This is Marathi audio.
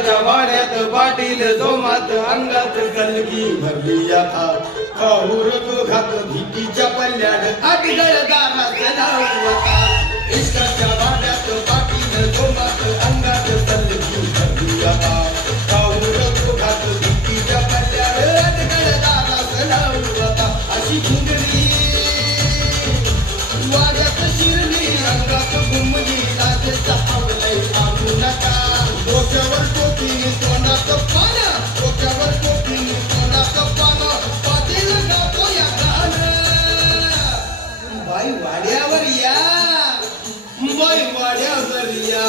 इष्टाच्या वाड्यात पाटील जोमात अंगात कलगी भरली आता काहूर तो घात भीतीच्या पल्ल्यात आटगळ दारात लावता इष्टाच्या वाड्यात पाटील जोमात अंगात कलगी भरली आता काहूर तो घात भीतीच्या पल्ल्यात आटगळ दारात लावता अशी झुंगली वाड्यात शिरली अंगात घुमली लाज चावलंय आणू नका डोक्यावर टोपीने तोंडात पानं डोक्यावर टोपीने तोंडात पानं पाटील गातो या गाणं बाई वाड्यावर या बाई वाड्यावर या